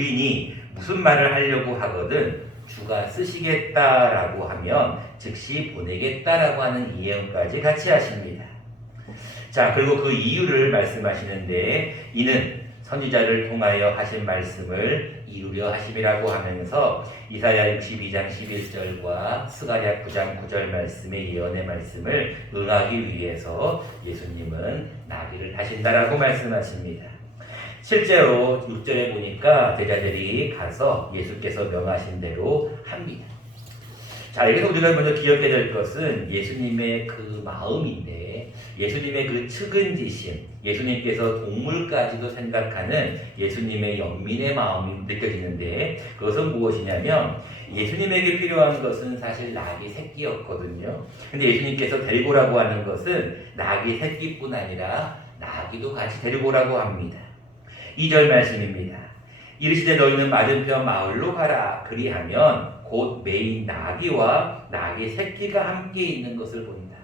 주인이 무슨 말을 하려고 하거든 주가 쓰시겠다라고 하면 즉시 보내겠다라고 하는 이해까지 같이 하십니다. 자, 그리고 그 이유를 말씀하시는데 이는 선지자를 통하여 하신 말씀을 이루려 하심이라고 하면서 이사야 62장 11절과 스가랴 9장 9절 말씀의 예언의 말씀을 응하기 위해서 예수님은 나귀를 타신다라고 말씀하십니다. 실제로 6절에 보니까 제자들이 가서 예수께서 명하신 대로 합니다. 자, 여기서 우리가 먼저 기억해야 될 것은 예수님의 그 마음인데 예수님의 그 측은지심, 예수님께서 동물까지도 생각하는 예수님의 연민의 마음이 느껴지는데 그것은 무엇이냐면 예수님에게 필요한 것은 사실 나귀 새끼였거든요. 근데 예수님께서 데리고 오라고 하는 것은 나귀 새끼뿐 아니라 나귀도 같이 데리고 오라고 합니다. 2절 말씀입니다. 이르시되 너희는 맞은편 마을로 가라. 그리하면 곧 매인 나귀와 나귀 새끼가 함께 있는 것을 본다.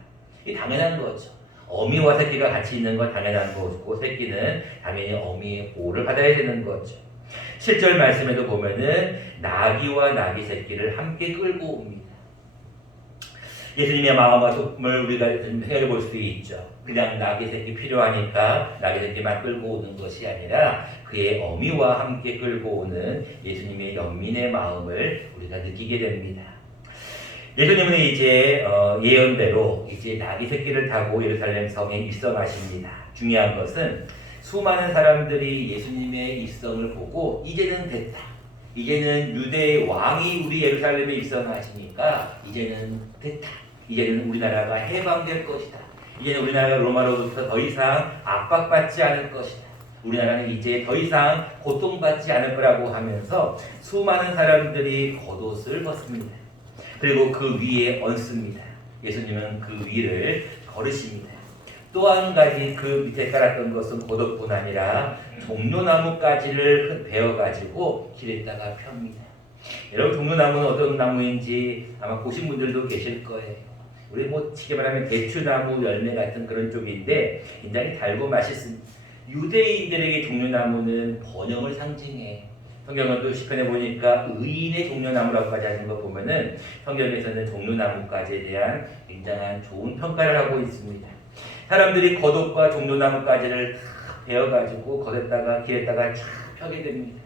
이 당연한 거죠. 어미와 새끼가 같이 있는 건 당연한 거고 새끼는 당연히 어미의 보호를 받아야 되는 거죠. 7절 말씀에도 보면은 나귀와 나귀 새끼를 함께 끌고 옵니다. 예수님의 마음과 속을 우리가 생각해 볼 수 있죠. 그냥 나귀 새끼 필요하니까 나귀 새끼만 끌고 오는 것이 아니라 그의 어미와 함께 끌고 오는 예수님의 연민의 마음을 우리가 느끼게 됩니다. 예수님은 이제 예언대로 이제 나귀 새끼를 타고 예루살렘 성에 입성하십니다. 중요한 것은 수많은 사람들이 예수님의 입성을 보고 이제는 됐다. 이제는 유대의 왕이 우리 예루살렘에 입성하시니까 이제는 됐다. 이제는 우리나라가 해방될 것이다. 이제는 우리나라가 로마로부터 더 이상 압박받지 않을 것이다. 우리나라는 이제 더 이상 고통받지 않을 거라고 하면서 수많은 사람들이 겉옷을 벗습니다. 그리고 그 위에 얹습니다. 예수님은 그 위를 걸으십니다. 또 한 가지 그 밑에 깔았던 것은 겉옷뿐 아니라 종려나무가지를 베어가지고 길에다가 펴니다. 여러분 종려나무는 어떤 나무인지 아마 보신 분들도 계실 거예요. 우리 쉽게 말하면 대추나무 열매 같은 그런 쪽인데 굉장히 달고 맛있습니다. 유대인들에게 종려나무는 번영을 상징해. 성경은 또 시편에 보니까 의인의 종려나무라고까지 하는 거 보면은 성경에서는 종려나무까지에 대한 굉장한 좋은 평가를 하고 있습니다. 사람들이 겉옷과 종려나무까지를 다 베어가지고 겉에다가 길에다가 쫙 펴게 됩니다.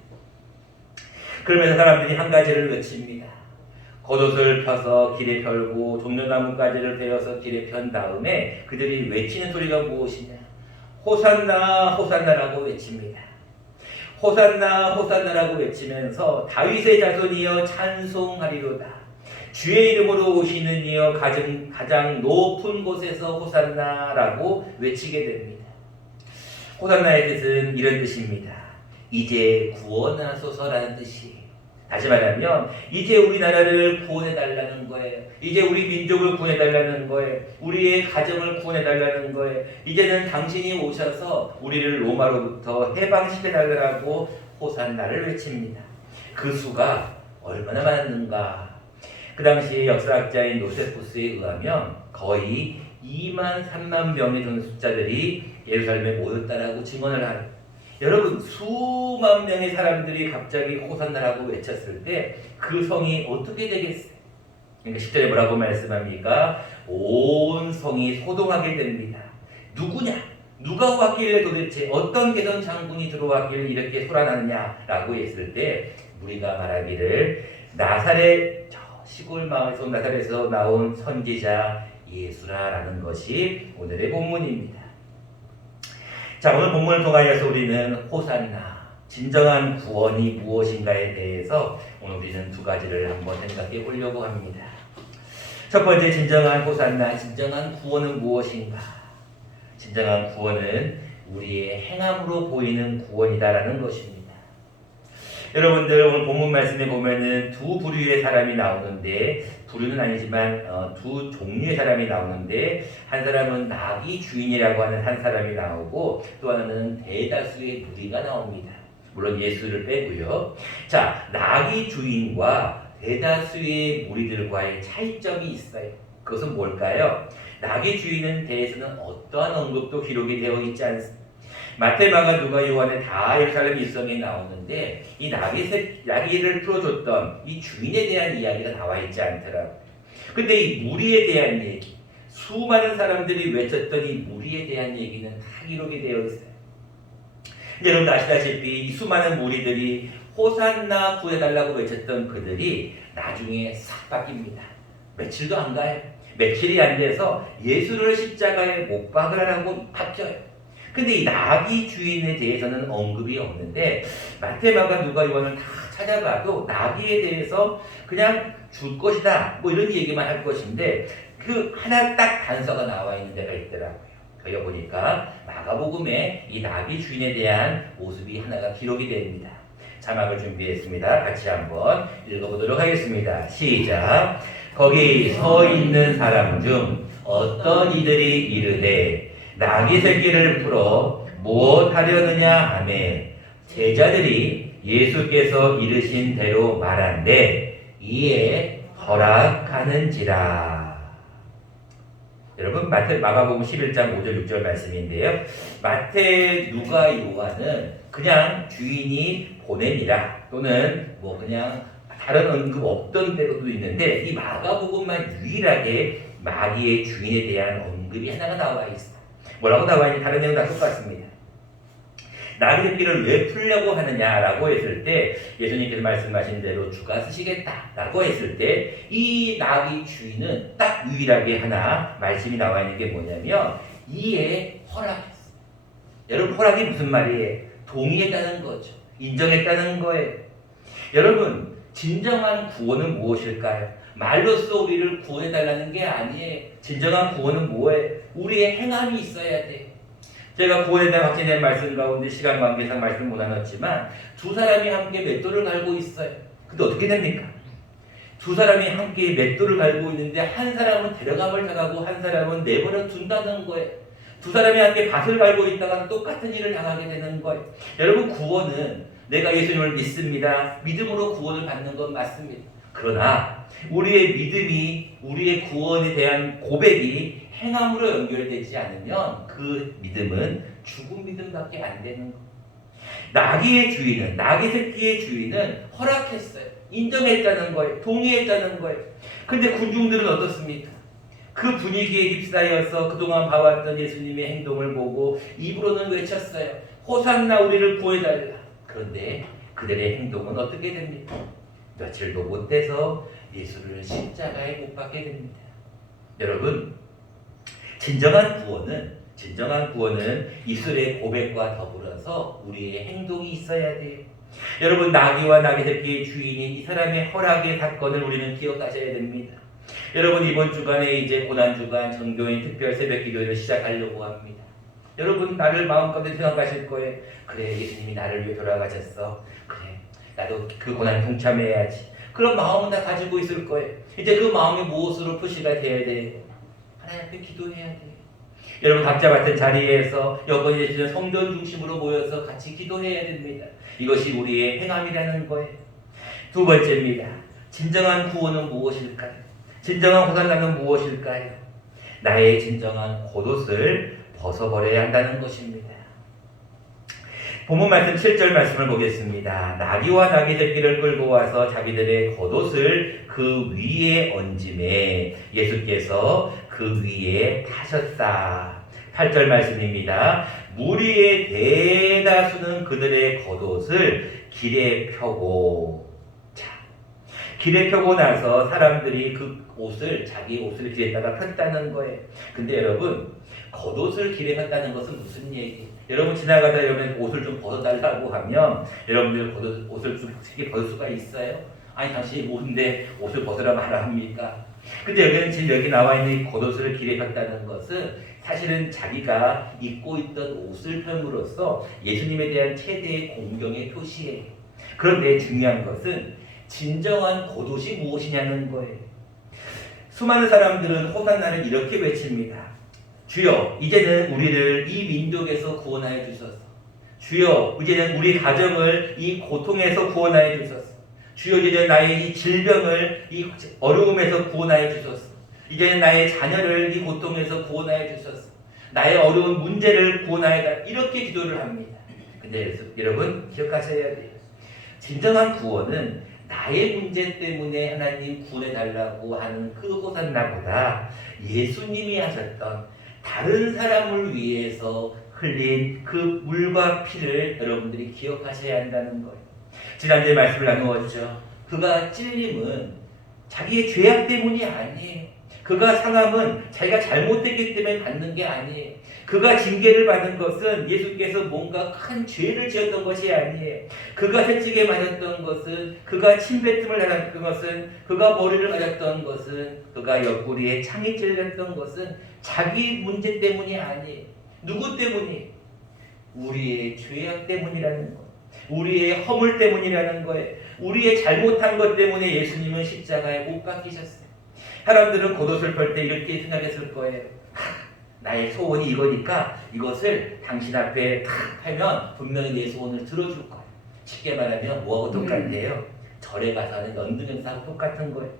그러면서 사람들이 한 가지를 외칩니다. 겉옷을 펴서 길에 펴고 종려나무가지를 베어서 길에 편 다음에 그들이 외치는 소리가 무엇이냐? 호산나 호산나라고 외칩니다. 호산나 호산나라고 외치면서 다윗의 자손이여 찬송하리로다. 주의 이름으로 오시는 이여 가장 높은 곳에서 호산나라고 외치게 됩니다. 호산나의 뜻은 이런 뜻입니다. 이제 구원하소서라는 뜻이에요. 다시 말하면 이제 우리나라를 구원해달라는 거예요. 이제 우리 민족을 구원해달라는 거예요. 우리의 가정을 구원해달라는 거예요. 이제는 당신이 오셔서 우리를 로마로부터 해방시켜달라고 호산나를 외칩니다. 그 수가 얼마나 많은가. 그 당시 역사학자인 요세푸스에 의하면 거의 2만 3만 명의 숫자들이 예루살렘에 모였다라고 증언을 하는. 여러분 수만 명의 사람들이 갑자기 호산나라고 외쳤을 때 그 성이 어떻게 되겠어요? 그러니까 10절에 뭐라고 말씀합니까? 온 성이 소동하게 됩니다. 누구냐? 누가 왔길래 도대체 어떤 개선 장군이 들어왔길래 이렇게 소란하느냐라고 했을 때 우리가 말하기를 나사렛 시골 마을에서 나사렛에서 나온 선지자 예수라라는 것이 오늘의 본문입니다. 자, 오늘 본문을 통하여서 우리는 호산나, 진정한 구원이 무엇인가에 대해서 오늘 우리는 두 가지를 한번 생각해 보려고 합니다. 첫 번째 진정한 호산나, 진정한 구원은 무엇인가? 진정한 구원은 우리의 행함으로 보이는 구원이다라는 것입니다. 여러분들 오늘 본문 말씀에 보면은 두 부류의 사람이 나오는데 부류는 아니지만 두 종류의 사람이 나오는데 한 사람은 나귀 주인이라고 하는 한 사람이 나오고 또 하나는 대다수의 무리가 나옵니다. 물론 예수를 빼고요. 자, 나귀 주인과 대다수의 무리들과의 차이점이 있어요. 그것은 뭘까요? 나귀 주인은 대해서는 어떠한 언급도 기록이 되어 있지 않습니다. 마태, 마가, 누가, 요한에 다 예루살렘 일성이 나오는데 이 나귀를 풀어줬던 이 주인에 대한 이야기가 나와 있지 않더라고요. 근데 이 무리에 대한 얘기, 수많은 사람들이 외쳤던 이 무리에 대한 얘기는 다 기록이 되어 있어요. 근데 여러분 아시다시피 이 수많은 무리들이 호산나 구해달라고 외쳤던 그들이 나중에 싹 바뀝니다. 며칠도 안 가요. 며칠이 안 돼서 예수를 십자가에 못 박으라고 바뀌어요. 근데 이 나귀 주인에 대해서는 언급이 없는데 마태, 마가, 누가, 요한을 다 찾아봐도 나귀에 대해서 그냥 줄 것이다 뭐 이런 얘기만 할 것인데 그 하나 딱 단서가 나와 있는 데가 있더라고요. 거기 보니까 마가복음에 이 나귀 주인에 대한 모습이 하나가 기록이 됩니다. 자막을 준비했습니다. 같이 한번 읽어보도록 하겠습니다. 시작. 거기 서 있는 사람 중 어떤 이들이 이르되 나귀 새끼를 풀어 무엇 하려느냐 하매 제자들이 예수께서 이르신 대로 말한대 이에 허락하는지라. 여러분 마태, 마가복음 11장 5절 6절 말씀인데요. 마태, 누가, 요한은 그냥 주인이 보내니라 또는 뭐 그냥 다른 언급 없던 때도 있는데 이 마가복음만 유일하게 마귀의 주인에 대한 언급이 하나가 나와 있어. 뭐라고 나와 있는지 다른 내용 다 똑같습니다. 나귀 새끼를 왜 풀려고 하느냐라고 했을 때 예수님께서 말씀하신 대로 주가 쓰시겠다라고 했을 때 이 나귀 주인은 딱 유일하게 하나 말씀이 나와 있는 게 뭐냐면 이에 허락했어. 여러분 허락이 무슨 말이에요? 동의했다는 거죠. 인정했다는 거예요. 여러분 진정한 구원은 무엇일까요? 말로써 우리를 구원해달라는 게 아니에요. 진정한 구원은 뭐예요? 우리의 행함이 있어야 돼요. 제가 구원에 대한 확신의 말씀 가운데 시간 관계상 말씀 못 나눴지만 두 사람이 함께 맷돌을 갈고 있어요. 근데 어떻게 됩니까? 두 사람이 함께 맷돌을 갈고 있는데 한 사람은 데려감을 당하고 한 사람은 내버려 둔다는 거예요. 두 사람이 함께 밭을 갈고 있다가 똑같은 일을 당하게 되는 거예요. 여러분 구원은 내가 예수님을 믿습니다. 믿음으로 구원을 받는 건 맞습니다. 그러나 우리의 믿음이 우리의 구원에 대한 고백이 행함으로 연결되지 않으면 그 믿음은 죽은 믿음밖에 안 되는 거예요. 나귀의 주인은 나귀 새끼의 주인은 허락했어요. 인정했다는 거예요. 동의했다는 거예요. 근데 군중들은 어떻습니까? 그 분위기에 휩싸여서 그동안 봐왔던 예수님의 행동을 보고 입으로는 외쳤어요. 호산나 우리를 구해달라. 그런데 그들의 행동은 어떻게 됩니까? 며칠도 못 돼서 예수를 십자가에 못 박게 됩니다. 여러분 진정한 구원은 입술의 고백과 더불어서 우리의 행동이 있어야 돼요. 여러분 나귀와 나귀 새끼의 주인인 이 사람의 허락의 사건을 우리는 기억하셔야 됩니다. 여러분 이번 주간에 이제 고난주간 전교인 특별 새벽기도를 시작하려고 합니다. 여러분 나를 마음가운데 생각하실 거예요. 그래 예수님이 나를 위해 돌아가셨어. 그래 나도 그 고난 동참해야지. 그런 마음은 다 가지고 있을 거예요. 이제 그 마음이 무엇으로 표시가 돼야 돼요? 하나님 앞에 기도해야 돼요. 여러분 각자 맡은 자리에서 여건이 되시는 성전 중심으로 모여서 같이 기도해야 됩니다. 이것이 우리의 행함이라는 거예요. 두 번째입니다. 진정한 구원은 무엇일까요? 진정한 호산나는 무엇일까요? 나의 진정한 겉옷을 벗어버려야 한다는 것입니다. 본문 말씀 7절 말씀을 보겠습니다. 나귀와 나귀 새끼를 끌고 와서 자기들의 겉옷을 그 위에 얹음에 예수께서 그 위에 타셨다. 8절 말씀입니다. 무리의 대다수는 그들의 겉옷을 길에 펴고 길에 펴고 나서 사람들이 그 옷을 자기 옷을 길에다가 폈다는 거예요. 근데 여러분 겉옷을 길에 폈다는 것은 무슨 얘기? 여러분 지나가다 여러분 옷을 좀 벗어달라고 하면 여러분들 옷을 좀 쉽게 벗을 수가 있어요? 아니 당신이 뭔데 옷을 벗으라 말합니까? 근데 여기는 지금 여기 나와 있는 이 겉옷을 길에 폈다는 것은 사실은 자기가 입고 있던 옷을 펴므로써 예수님에 대한 최대의 공경의 표시예요. 그런데 중요한 것은 진정한 겉옷이 무엇이냐는 거예요. 수많은 사람들은 호산나를 이렇게 외칩니다. 주여 이제는 우리를 이 민족에서 구원하여 주소서. 주여 이제는 우리 가정을 이 고통에서 구원하여 주소서. 주여 이제는 나의 이 질병을 이 어려움에서 구원하여 주소서. 이제는 나의 자녀를 이 고통에서 구원하여 주소서. 나의 어려운 문제를 구원하여달라. 이렇게 기도를 합니다. 근데 여러분 기억하셔야 돼요. 진정한 구원은 나의 문제 때문에 하나님 구원해달라고 하는 그 호산나보다 예수님이 하셨던 다른 사람을 위해서 흘린 그 물과 피를 여러분들이 기억하셔야 한다는 거예요. 지난주에 말씀을 나누었죠. 그가 찔림은 자기의 죄악 때문이 아니에요. 그가 상함은 자기가 잘못했기 때문에 받는 게 아니에요. 그가 징계를 받은 것은 예수께서 뭔가 큰 죄를 지었던 것이 아니에요. 그가 채찍에 맞았던 것은, 그가 침뱉음을 당했던 것은, 그가 머리를 맞았던 것은, 그가 옆구리에 창이 찔렸던 것은 자기 문제 때문이 아니에요. 누구 때문이에요? 우리의 죄악 때문이라는 거예요. 우리의 허물 때문이라는 거예요. 우리의 잘못한 것 때문에 예수님은 십자가에 못 박히셨어요. 사람들은 겉옷을 펼 때 이렇게 생각했을 거예요. 나의 소원이 이거니까 이것을 당신 앞에 탁 팔면 분명히 내 소원을 들어줄 거예요. 쉽게 말하면 뭐하고 똑같아요? 절에 가서 하는 연등행사하고 똑같은 거예요.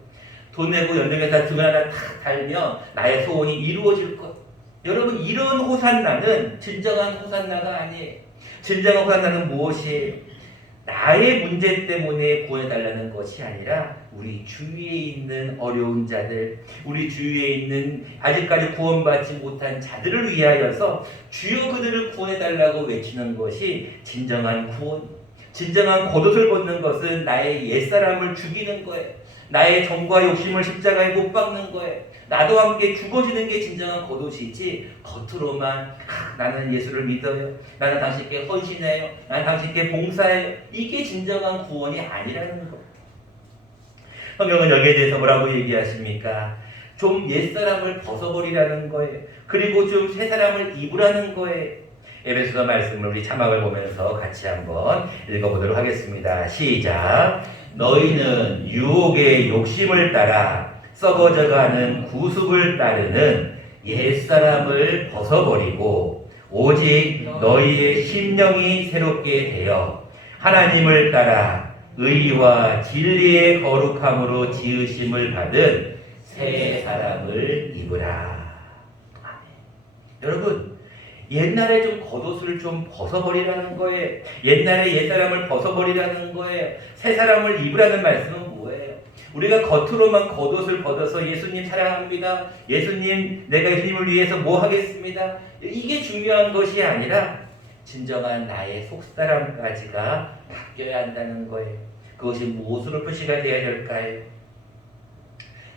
돈 내고 연등행사 등 하나 탁 달면 나의 소원이 이루어질 거예요. 여러분, 이런 호산나는 진정한 호산나가 아니에요. 진정한 호산나는 무엇이에요? 나의 문제 때문에 구해달라는 것이 아니라 우리 주위에 있는 어려운 자들, 우리 주위에 있는 아직까지 구원받지 못한 자들을 위하여서 주여 그들을 구해달라고 외치는 것이 진정한 구원. 진정한 겉옷을 벗는 것은 나의 옛사람을 죽이는 거예요. 나의 정과 욕심을 십자가에 못 박는 거예요. 나도 함께 죽어지는 게 진정한 겉옷이지, 겉으로만 나는 예수를 믿어요, 나는 당신께 헌신해요, 나는 당신께 봉사해요, 이게 진정한 구원이 아니라는 거예요. 성경은 여기에 대해서 뭐라고 얘기하십니까? 좀 옛사람을 벗어버리라는 거예요. 그리고 좀 새사람을 입으라는 거예요. 에베소서 말씀을 우리 자막을 보면서 같이 한번 읽어보도록 하겠습니다. 시작. 너희는 유혹의 욕심을 따라 썩어져가는 구습을 따르는 옛사람을 벗어버리고 오직 너희의 심령이 새롭게 되어 하나님을 따라 의와 진리의 거룩함으로 지으심을 받은 새 사람을 입으라. 아멘. 여러분, 옛날에 좀 겉옷을 좀 벗어버리라는 거예요. 옛날에 옛사람을 벗어버리라는 거예요. 새 사람을 입으라는 말씀은 뭐예요? 우리가 겉으로만 겉옷을 벗어서 예수님 사랑합니다, 예수님 내가 예수님을 위해서 뭐 하겠습니다, 이게 중요한 것이 아니라 진정한 나의 속사람까지가 바뀌어야 한다는 거예요. 그것이 무엇으로 표시가 되어야 될까요?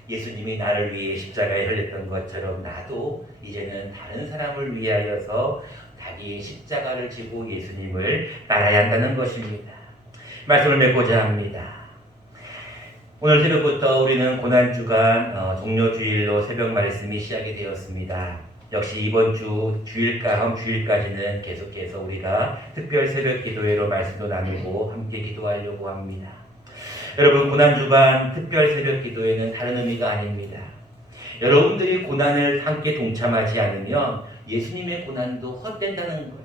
예수님이 나를 위해 십자가에 흘렸던 것처럼 나도 이제는 다른 사람을 위하여서 자기의 십자가를 지고 예수님을 따라야 한다는 것입니다. 말씀을 맺고자 합니다. 오늘 새벽부터 우리는 고난주간 종료주일로 새벽 말씀이 시작이 되었습니다. 역시 이번 주 주일과 주일까지는 계속해서 우리가 특별 새벽 기도회로 말씀도 나누고 함께 기도하려고 합니다. 여러분, 고난주간 특별 새벽 기도회는 다른 의미가 아닙니다. 여러분들이 고난을 함께 동참하지 않으면 예수님의 고난도 헛된다는 거예요.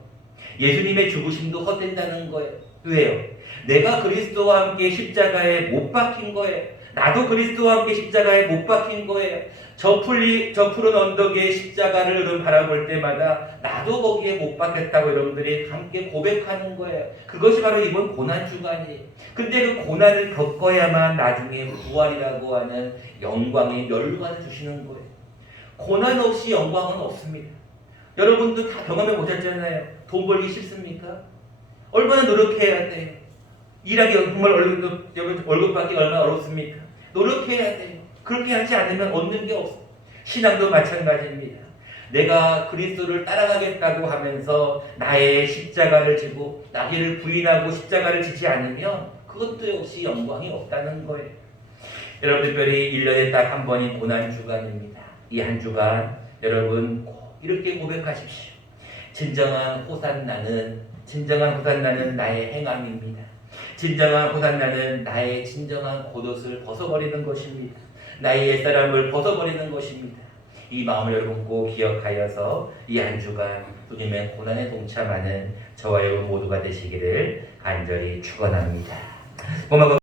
예수님의 죽으심도 헛된다는 거예요. 왜요? 내가 그리스도와 함께 십자가에 못 박힌 거예요. 나도 그리스도와 함께 십자가에 못 박힌 거예요. 저 푸른 언덕에 십자가를 여러분 바라볼 때마다 나도 거기에 못 박혔다고 여러분들이 함께 고백하는 거예요. 그것이 바로 이번 고난주간이에요. 근데 그 고난을 겪어야만 나중에 부활이라고 하는 영광의 멸관을 주시는 거예요. 고난 없이 영광은 없습니다. 여러분도 다 경험해 보셨잖아요. 돈 벌기 싫습니까? 얼마나 노력해야 돼요? 일하기 정말 월급 받기 얼마나 어렵습니까? 노력해야 돼요. 그렇게 하지 않으면 얻는 게 없어요. 신앙도 마찬가지입니다. 내가 그리스도를 따라가겠다고 하면서 나의 십자가를 지고 나를 부인하고 십자가를 지지 않으면 그것도 역시 영광이 없다는 거예요. 여러분, 특별히 1년에 딱 한 번인 고난주간입니다. 이 한 주간 여러분 꼭 이렇게 고백하십시오. 진정한 호산나는 나의 행함입니다. 진정한 호산나는 나의 진정한 겉옷을 벗어버리는 것입니다. 나의 옛사람을 벗어버리는 것입니다. 이 마음을 여러분 꼭 기억하여서 이 한 주간 주님의 고난에 동참하는 저와 여러분 모두가 되시기를 간절히 축원합니다. 고마워.